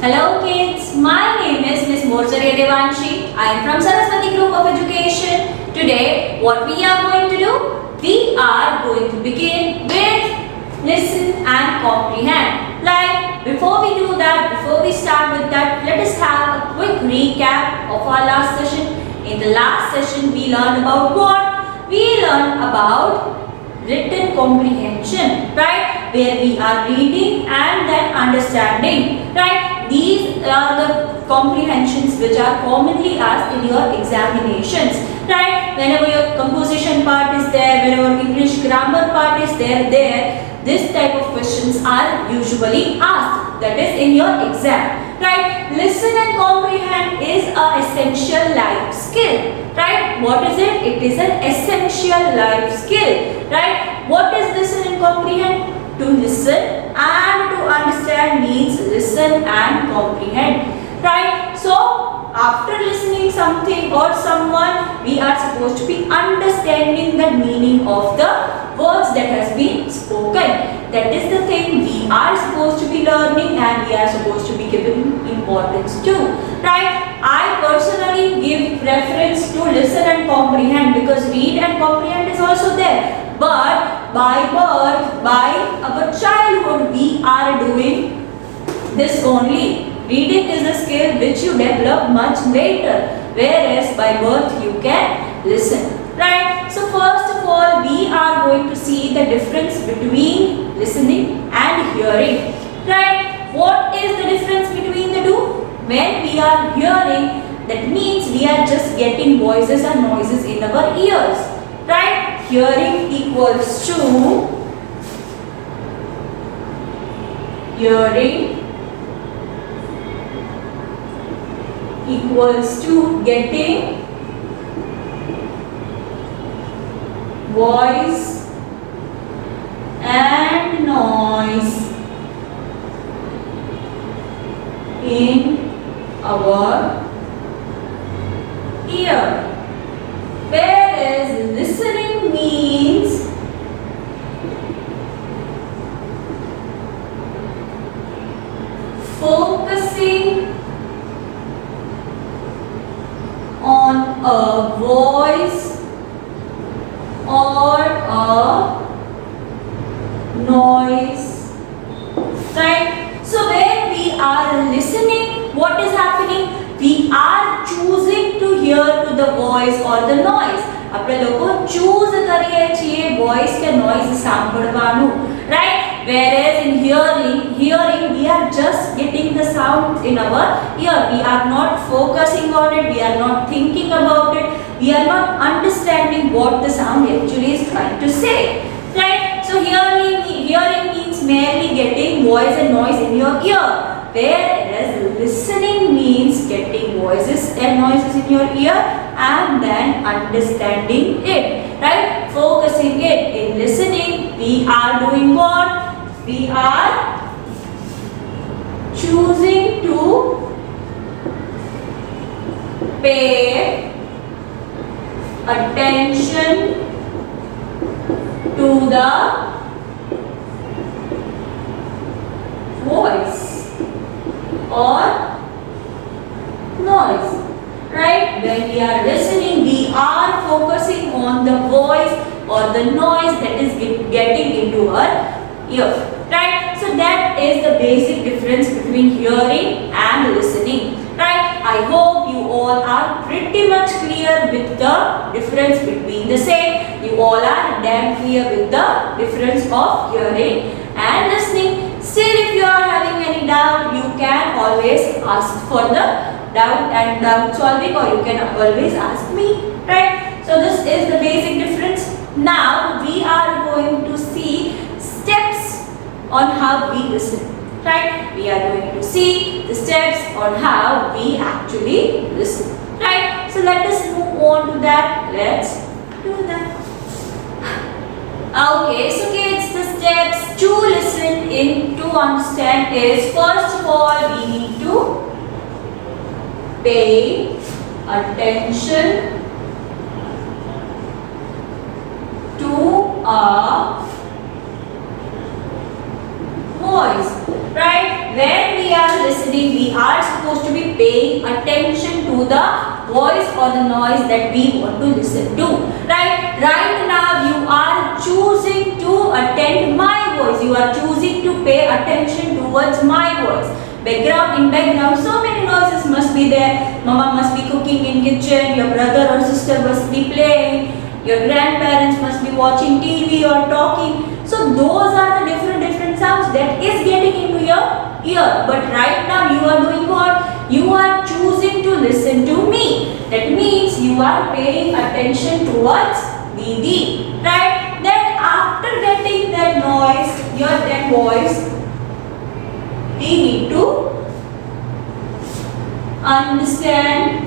Hello kids, my name is Miss Morsari Devanshi. I am from Saraswati Group of Education. Today, what we are going to do? We are going to begin with listen and comprehend. Like, before we do that, before we start with that, let us have a quick recap of our last session. In the last session, we learned about what? We learned about written comprehension, right? Where we are reading and then understanding, right? These are the comprehensions which are commonly asked in your examinations, right? Whenever your composition part is there, whenever English grammar part is there, this type of questions are usually asked. That is in your exam, right? Listen and comprehend is a essential life skill, right? What is it? It is an essential life skill, right? What is listen and comprehend? To listen and to understand means listen and comprehend, right? So after listening something or someone, we are supposed to be understanding the meaning of the words that has been spoken. That is the thing we are supposed to be learning and we are supposed to be giving importance to, right? I personally give preference to listen and comprehend because read and comprehend is also there. But by birth, by our childhood, we are doing this only. Reading is a skill which you develop much later, whereas by birth you can listen, right? So first of all, we are going to see the difference between listening and hearing, right? What is the difference between the two? When we are hearing, that means we are just getting voices and noises in our ears, right? Hearing equals to getting voice and noise in our ear. Whereas listening means focusing on a voice or a noise, right? So when we are listening, what is happening? We are choosing to hear to the voice or the noise. આપણે લોકો choose કરીએ છીએ voice કે noise સાંભળવાનું, right? Whereas in hearing we are just getting the sound in our ear. We are not focusing on it, we are not thinking about it, we are not understanding what the sound actually is trying to say, right? So hearing means merely getting voice and noise in your ear, whereas listening means getting voices and noises in your ear and then understanding it, right? Focusing it. In listening, we are doing what? We are choosing to pay attention to the voice or noise, right? When we are listening, we are focusing on the voice or the noise that is getting into our ear, right? So that is the basic difference between hearing and listening, right? I hope you all are pretty much clear with the difference between the same. You all are damn clear with the difference of hearing and listening. Still, if you are having any doubt, you can always ask for the doubt solving, or you can always ask me, right? So this is the basic difference. Now we are going to see steps on how we listen, right? We are going to see the steps on how we actually listen, right? So let us move on to that. Let's do that. Okay, so kids, the steps to listen in to understand is, first of all, we need to pay attention to a voice, right? When we are listening, we paying attention to the voice or the noise that we want to listen to. Right now you are choosing to attend my voice. You are choosing to pay attention towards my voice. In background, so many noises must be there. Mama must be cooking in kitchen. Your brother or sister must be playing. Your grandparents must be watching TV or talking. So those are the different sounds that is getting into your ear. But right now you are doing what? You are choosing to listen to me. That means you are paying attention towards Didi. Right? Then after getting that noise, that voice, we need to understand.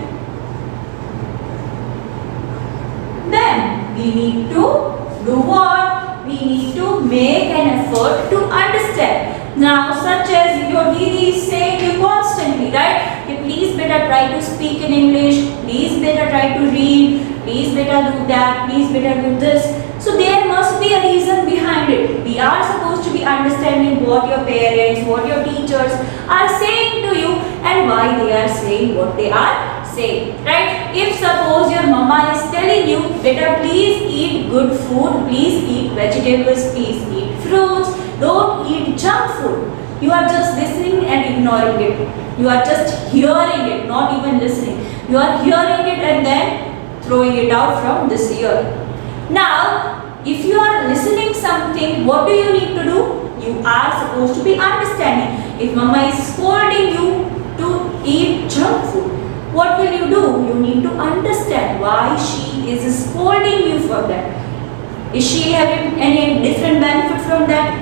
Then we need to do what? We need to make an effort to understand. Now, such as your Didi is saying you constantly, right? Okay, please better try to speak in English. Please better try to read. Please better do that. Please better do this. So there must be a reason behind it. We are supposed to be understanding what your parents, what your teachers are saying to you and why they are saying what they are saying, right? If suppose your mama is telling you, better please eat good food, please eat vegetables, please eat fruits, don't eat junk food. You are just listening and ignoring it. You are just hearing it, not even listening. You are hearing it and then throwing it out from this ear. Now, if you are listening something, what do you need to do? You are supposed to be understanding. If mama is scolding you to eat junk food, what will you do? You need to understand why she is scolding you for that. Is she having any different benefit from that?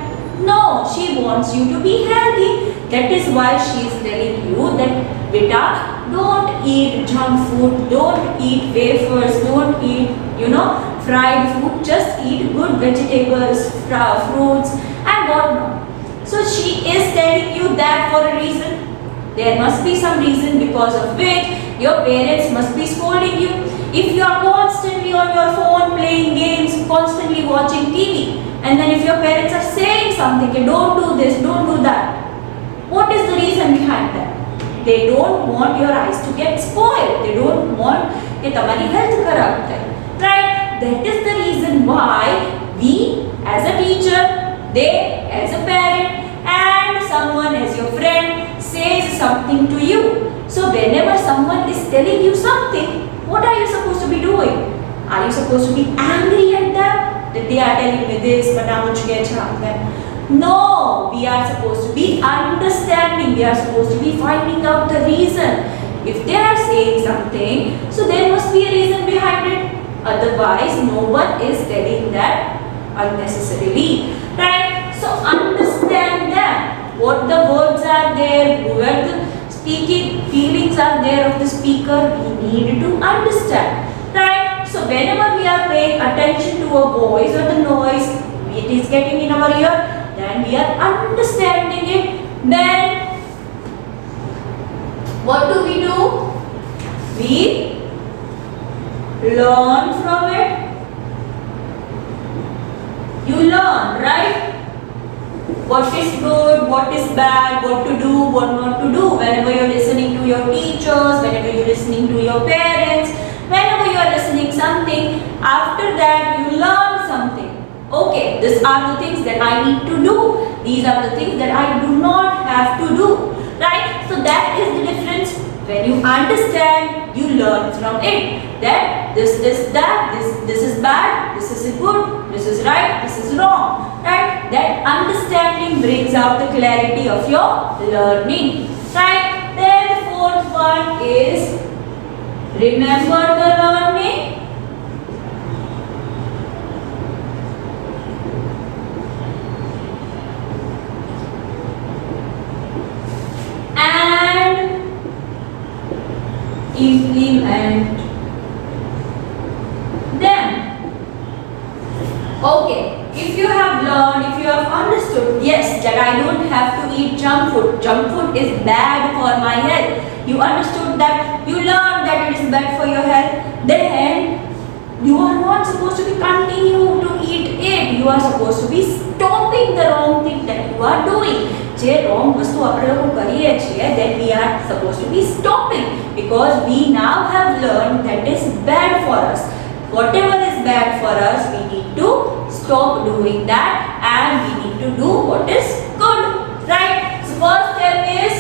No, she wants you to be healthy. That is why she is telling you that, beta, don't eat junk food, don't eat wafers, don't eat, fried food, just eat good vegetables, fruits and whatnot. So she is telling you that for a reason. There must be some reason because of which your parents must be scolding you. If you are constantly on your phone playing games, constantly watching TV, and then if your parents are saying something, don't do this, don't do that, what is the reason behind that? They don't want your eyes to get spoiled. They don't want that तुम्हारी health खराब हो, right? That is the reason why we as a teacher, they as a parent, and someone as your friend says something to you. So whenever someone is telling you something, what are you supposed to be doing? Are you supposed to be angry at them that they are telling me this, but now no, we are supposed to be understanding. We are supposed to be finding out the reason. If they are saying something, so there must be a reason behind it. Otherwise, no one is telling that unnecessarily. Right? So understand that what the words are there, where the speaking feelings are there of the speaker, we need to understand. Right? So whenever we are paying attention to a voice or the noise, it is getting in our ear, then we are understanding it. Then what do? We learn from it. You learn, right? What is good, what is bad, what to do, what not to do. Whenever you are listening to your teachers, whenever you are listening to your parents, whenever you are listening something, after that you learn something. Okay, these are the things that I need to do. These are the things that I do not have to do. Right? So that is the difference. When you understand, you learn from it. That this is that, this is bad, this is good, this is right, this is wrong. Right? That understanding brings out the clarity of your learning. Right? Then the fourth one is remember the learning. And implement them. Okay, if you have learned, if you have understood, yes, that I don't have to eat junk food. Junk food is bad for my health. You understood that, you learned that it is bad for your health. Then you are not supposed to be continue to eat it. You are supposed to be stopping the wrong thing that you are doing. જે wrong વસ્તુ આપણે લોકો કરીએ છીએ, then we are supposed to be stopping, because we now have learned that is bad for us. Whatever is bad for us, we need to stop doing that and we need to do what is good, right? So first step is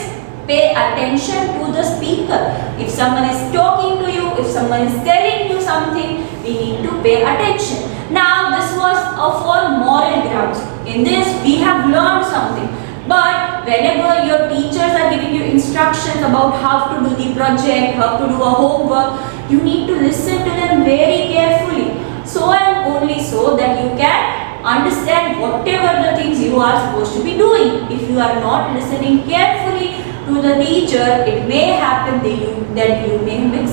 pay attention to the speaker. If someone is talking to you, if someone is telling you something, we need to pay attention. Now this was for moral grounds. In this we have learned something. But whenever your teachers are giving you instructions about how to do the project, how to do a homework, you need to listen to them very carefully. So and only so that you can understand whatever the things you are supposed to be doing. If you are not listening carefully to the teacher, it may happen that you may make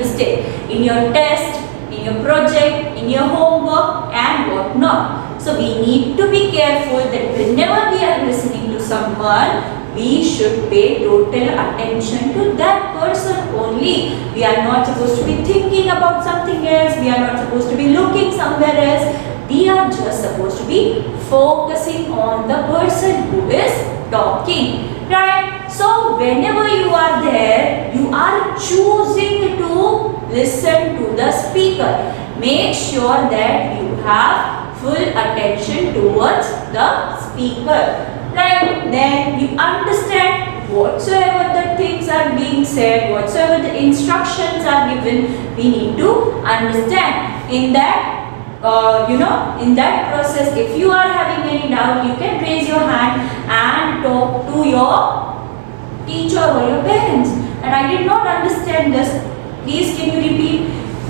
mistake in your test, in your project, in your homework and whatnot. So we need to be careful that whenever we are listening to someone, we should pay total attention to that person only. We are not supposed to be thinking about something else. We are not supposed to be looking somewhere else. We are just supposed to be focusing on the person who is talking, right? So whenever you are there, you are choosing to listen to the speaker. Make sure that you have full attention towards the speaker, right? Then you understand whatsoever the things are being said, whatsoever the instructions are given, we need to understand. In that in that process, if you are having any doubt, you can raise your hand and talk to your teacher or your parents. And I did not understand this, please can you repeat?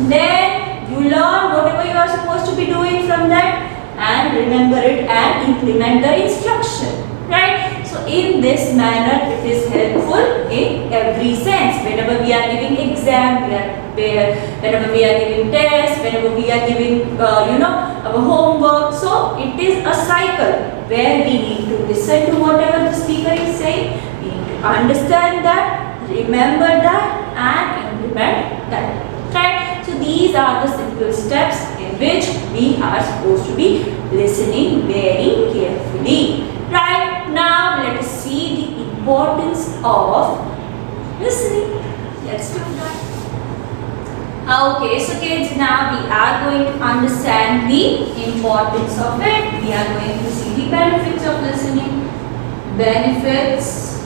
Then you learn whatever you are supposed to be doing from that and remember it and implement the instruction, right? So in this manner it is helpful in every sense. Whenever we are giving exam, whenever we are giving test, whenever we are giving our homework, so it is a cycle where we need to listen to whatever the speaker is saying, we need to understand that, remember that and implement that, right? So these are the simple steps in which we are supposed to be listening very carefully. Right, now let us see the importance of listening. Let's do that. Okay, so kids, now we are going to understand the importance of it. We are going to see the benefits of listening. Benefits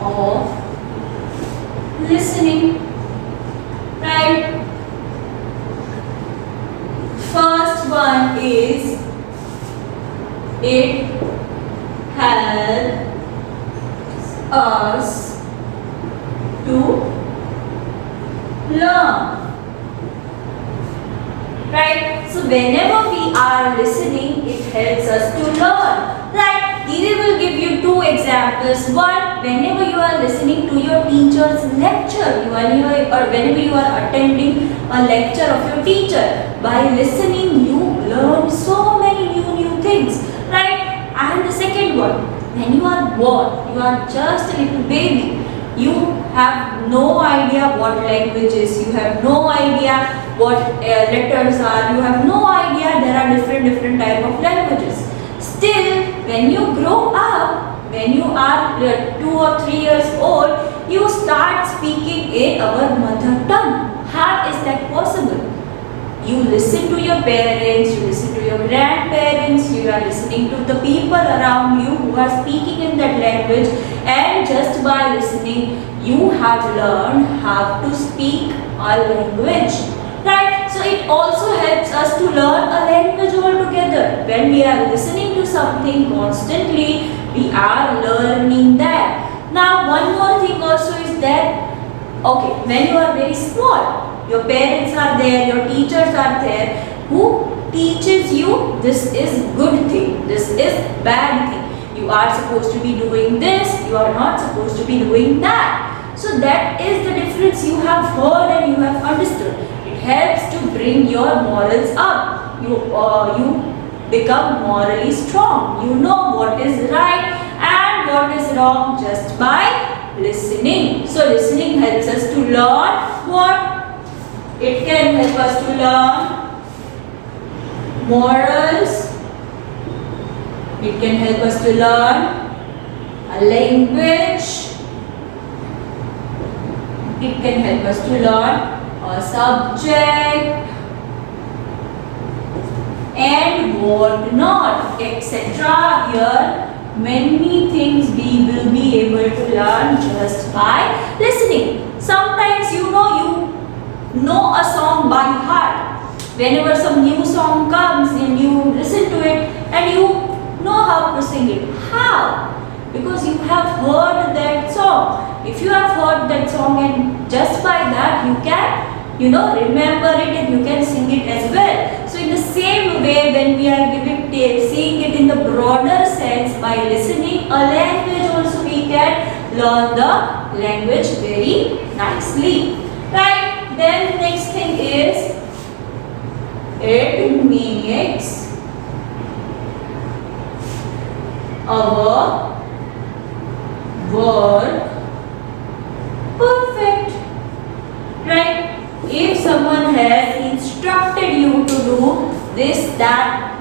of listening, right? First one is it helps us to learn, right? So whenever we are listening, it helps us to learn, right? Didi will give you two examples. One, whenever you are listening to your teacher's lecture, or whenever you are attending a lecture of your teacher, by listening you learn so many new things, right? And the second one, when you are born, you are just a little baby, you have no idea what language is, you have no idea what letters are, you have no idea there are different type of languages. Still, when you grow up, when you are 2 or 3 years old, you start speaking in our mother tongue. How is that possible? You listen to your parents, you listen to your grandparents, you are listening to the people around you who are speaking in that language, and just by listening, you have learned how to speak a language, right? So it also helps us to learn a language altogether. When we are listening to something constantly, we are learning that. Now one more thing also is that, okay, when you are very small, your parents are there, your teachers are there, who teaches you this is good thing, this is bad thing. You are supposed to be doing this, you are not supposed to be doing that. So that is the difference you have heard and you have understood. It helps to bring your morals up. You become morally strong. You know what is right and what is wrong just by listening. So listening helps us to learn what? It can help us to learn morals It can help us to learn a language. It can help us to learn a subject and what not, etc. Here many things we will be able to learn just by listening. Sometimes you know a song by heart. Whenever some new song comes and you listen to it and you know how to sing it. How? Because you have heard that song. If you have heard that song and just by that you can remember it and you can sing it as well. So in the same way, when we are seeing it in the broader sense, by listening a language also we can learn the language very nicely. Right? Then next thing is, it makes our work perfect. Right? If someone has instructed you to do this, that,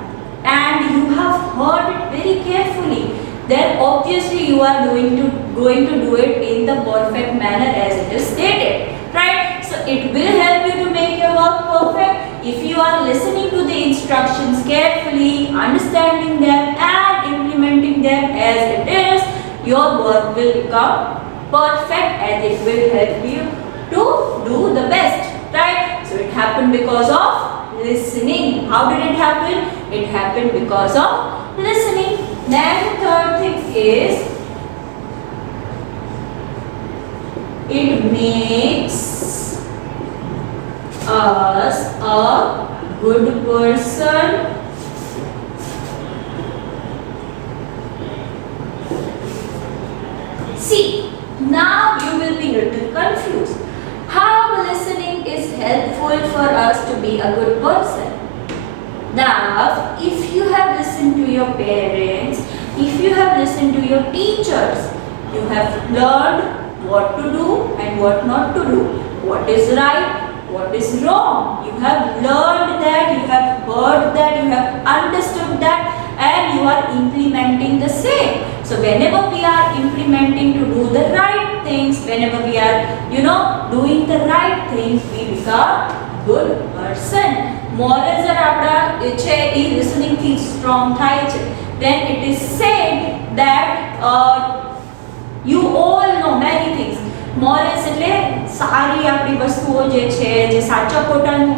and you have heard it very carefully, then obviously you are going to do it in the perfect manner as it is stated. Right? So it will help you to make your work perfect if you are listening to the instructions carefully, understanding them and implementing them as it is. Your work will become perfect and it will help you to do the best. Right? So it happened because of listening. How did it happen? It happened because of listening. Then third thing is, it makes us a good person. See, now you will be a little confused. How listening is helpful for us to be a good person? Now, if you have listened to your parents, if you have listened to your teachers, you have learned what to do and what not to do, what is right, what is wrong. You have learned that, you have heard that, you have understood that, and you are implementing the same. So whenever we are implementing to do the right things, whenever we are doing the right things, we become good person. Morals are આપડા છે એ listening થી strong થાય છે. Then it is said that you all know many things. Morals એટલે સારી આપણી વસ્તુઓ જે છે, જે સાચા ખોટાનું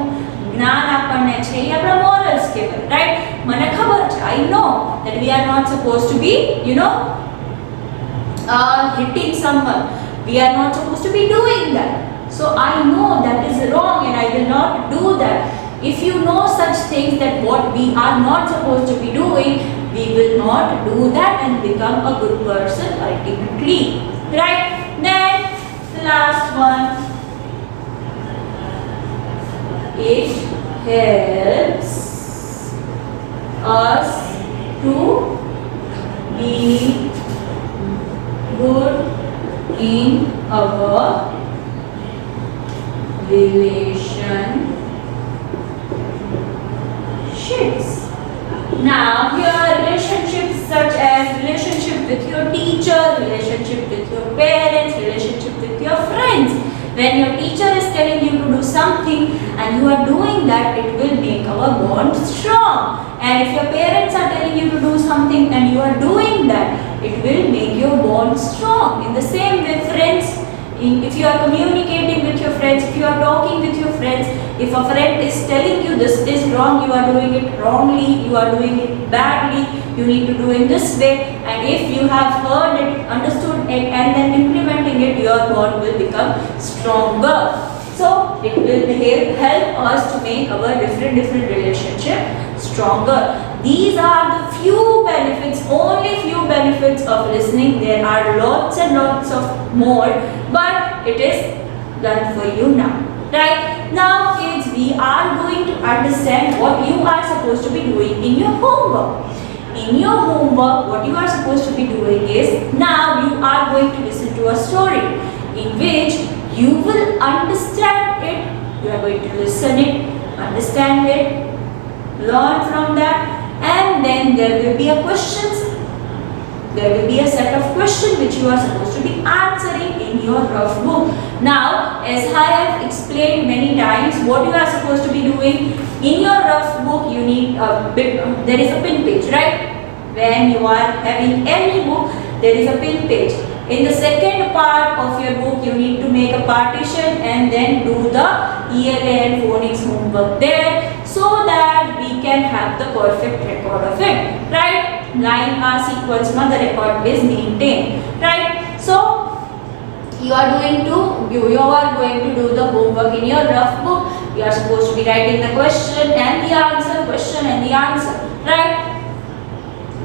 જ્ઞાન આપણને છે, એ આપણા morals કહેવાય. રાઈટ? મને ખબર છે, I know that we are not supposed to be hitting someone. We are not supposed to be doing that. So I know that is wrong and I will not do that. If you know such things that what we are not supposed to be doing, we will not do that and become a good person ultimately. Right? Then the last one. It helps us to be good in our relationships. Now here relationships such as relationship with your teacher, relationship with your parents, relationship with your friends. When your teacher is telling you to do something and you are doing that, it will make our bond strong. And if your parents are telling you to do something and you are doing that, it will make your bond strong. In the same way, friends, if you are communicating with your friends, if you are talking with your friends, if a friend is telling you this is wrong, you are doing it wrongly, you are doing it badly, you need to do it this way, and if you have heard it, understood it, and then implementing it, your bond will become stronger. So it will help us to make our different relationship stronger. These are the few benefits, only few benefits of listening. There are lots and lots of more, but it is done for you now. Right? Now kids, we are going to understand what you are supposed to be doing in your homework. In your homework, what you are supposed to be doing is, now you are going to listen to a story in which you will understand it. You are going to listen it, understand it, learn from that, and and then there will be a questions. There will be a set of questions which you are supposed to be answering in your rough book. Now, as I have explained many times, what you are supposed to be doing in your rough book, you need a bit. There is a pin page, right? When you are having any book, there is a pin page. In the second part of your book, you need to make a partition and then do the ELA and phonics homework there, so that we can have the perfect record of it, right? Line or sequence, the record is maintained, right? So you are going to do the homework in your rough book. You are supposed to be writing the question and the answer, right?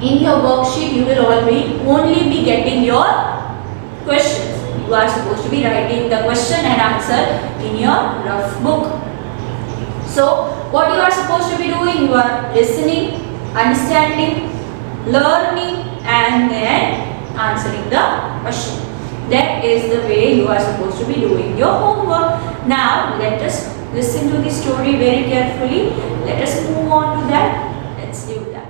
In your worksheet, you will only be getting your questions. You are supposed to be writing the question and answer in your rough book. So what you are supposed to be doing, you are listening, understanding, learning, and then answering the question. That is the way you are supposed to be doing your homework. Now let us listen to the story very carefully. Let us move on to that. Let's do that.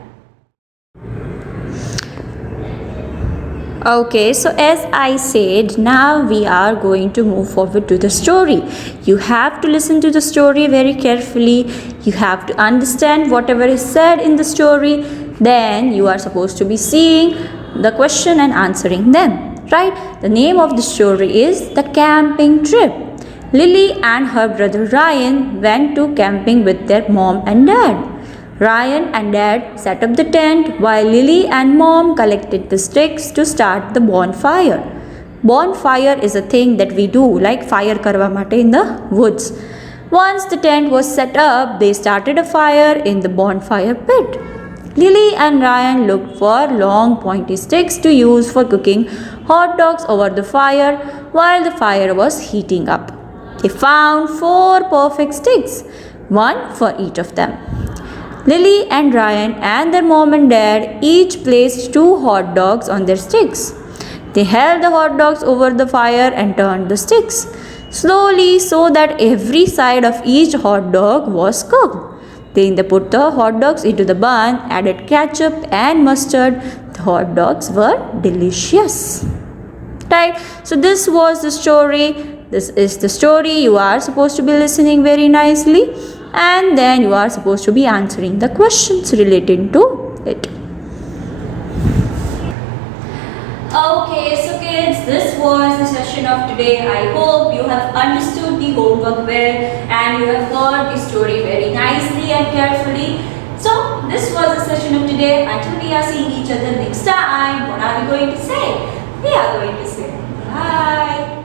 Okay, so as I said, now we are going to move forward to the story. You have to listen to the story very carefully. You have to understand whatever is said in the story. Then you are supposed to be seeing the question and answering them, right? The name of the story is The Camping Trip. Lily and her brother Ryan went to camping with their mom and dad. Ryan and Dad set up the tent while Lily and Mom collected the sticks to start the bonfire. Bonfire is a thing that we do, like fire karva mate in the woods. Once the tent was set up, they started a fire in the bonfire pit. Lily and Ryan looked for long pointy sticks to use for cooking hot dogs over the fire while the fire was heating up. They found 4 perfect sticks, one for each of them. Lily and Ryan and their mom and dad each placed 2 hot dogs on their sticks. They held the hot dogs over the fire and turned the sticks slowly so that every side of each hot dog was cooked. Then they put the hot dogs into the bun, added ketchup and mustard. The hot dogs were delicious. Right? So this was the story. This is the story. You are supposed to be listening very nicely, and then you are supposed to be answering the questions relating to it. Okay, so kids, this was the session of today. I hope you have understood the homework well and you have heard the story very nicely and carefully. So this was the session of today. Until we are seeing each other next time, what are we going to say? We are going to say bye.